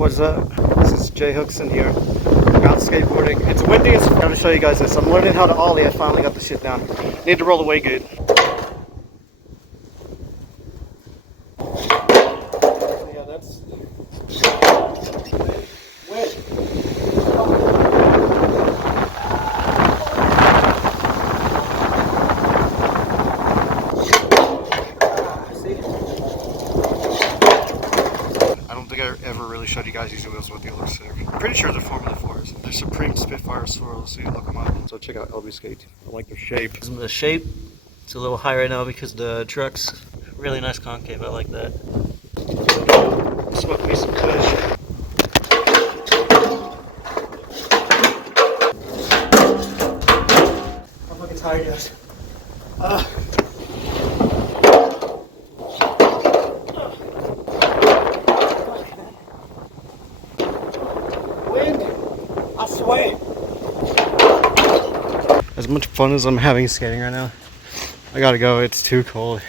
What's up? This is Jay Hookson here. I'm out skateboarding. It's windy as fuck. I'm gonna show you guys this. I'm learning how to ollie. I finally got the shit down. Need to roll away good. Yeah, that's wind. I don't think I ever really showed you guys these wheels what they look sick. I'm pretty sure they're Formula 4s. They're Supreme Spitfire swirls, so you look them up. So check out LB skates. I like their shape. The shape, it's a little high right now because the truck's really nice concave. I like that. Smoke me some kush. I'm fucking tired, guys. Wind, I swear. As much fun as I'm having skating right now, I gotta go. It's too cold.